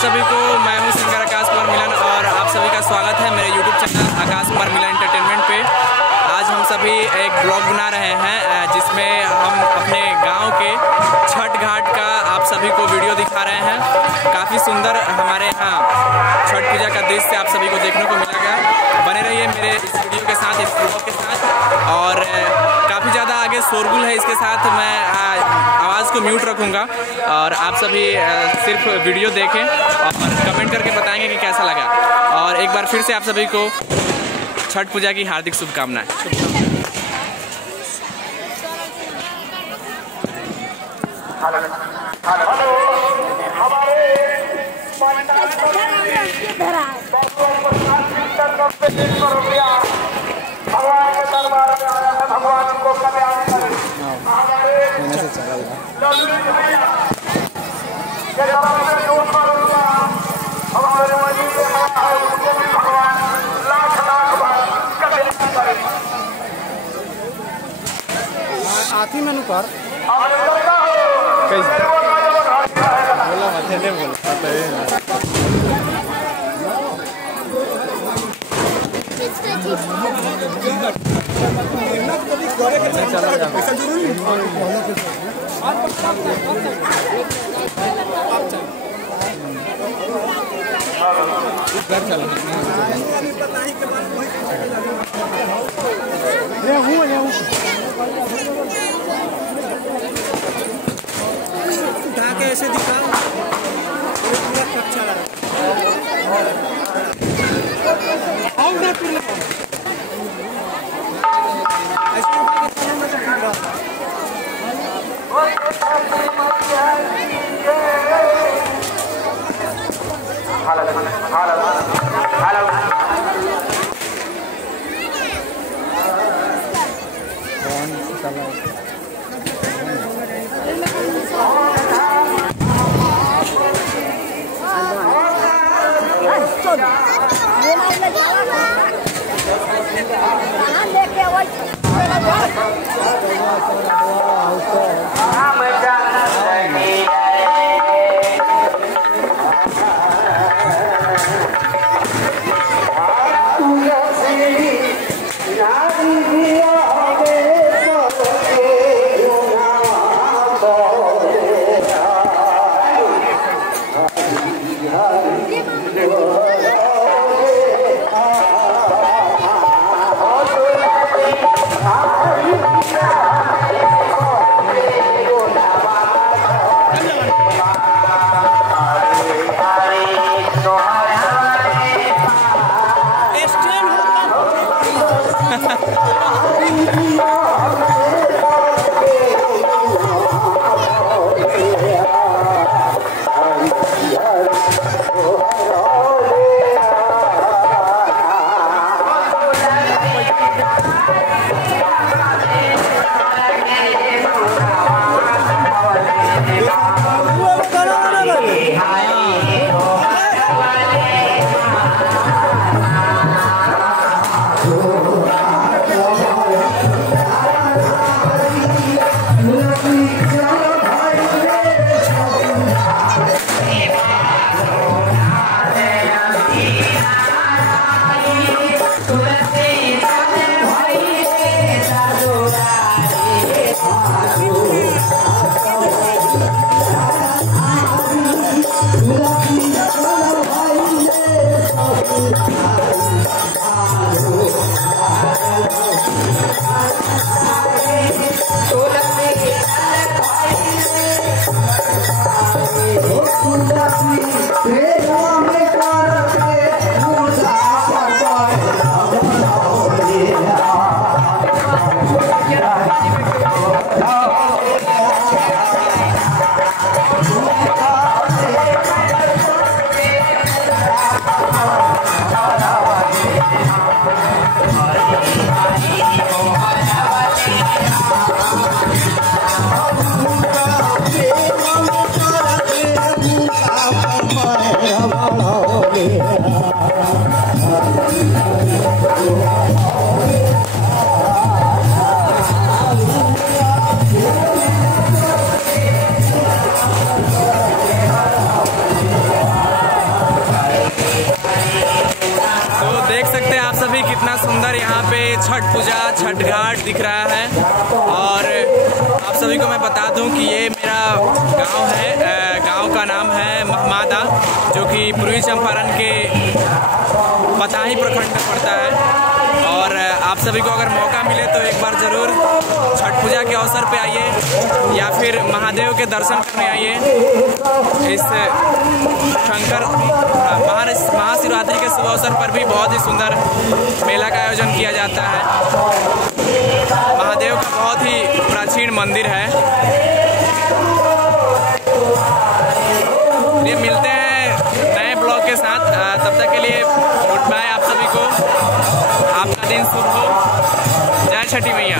सभी को, मैं हूं सिंगर आकाश कुमार मिलन और आप सभी का स्वागत है मेरे यूट्यूब चैनल आकाश कुमार मिलन एंटरटेनमेंट पे। आज हम सभी एक ब्लॉग बना रहे हैं जिसमें हम अपने गांव के छठ घाट का आप सभी को वीडियो दिखा रहे हैं। काफ़ी सुंदर हमारे यहाँ छठ पूजा का दृश्य आप सभी को देखने को मिलेगा। बने रहिए मेरे इस वीडियो के साथ, इस ब्लॉग के साथ। और काफ़ी ज़्यादा आगे शोरगुल है, इसके साथ मैं आवाज़ को म्यूट रखूँगा और आप सभी सिर्फ वीडियो देखें और कमेंट करके बताएंगे कि कैसा लगा। और एक बार फिर से आप सभी को छठ पूजा की हार्दिक शुभकामनाएं। भगवान को आती मैंने पर कैसे बोला मत नहीं बोल उठा के ऐसे दिखाओ पूरा कच्चा छठ पूजा छठ घाट दिख रहा है। और आप सभी को मैं बता दूं कि ये मेरा गांव है। गांव का नाम है महमादा, जो कि पूर्वी चंपारण के पताही प्रखंड में पड़ता है। और आप सभी को अगर मौका मिले तो एक बार ज़रूर छठ पूजा के अवसर पे आइए या फिर महादेव के दर्शन करने आइए। इस शंकर महाशिवरात्रि के शुभ अवसर पर भी बहुत ही सुंदर मेला का आयोजन किया जाता है। महादेव का बहुत ही प्राचीन मंदिर है। ये मिलते हैं नए ब्लॉग के साथ, तब तक के लिए गुड बाय आप सभी को। आपका दिन शुभ हो। जय छठी मैया।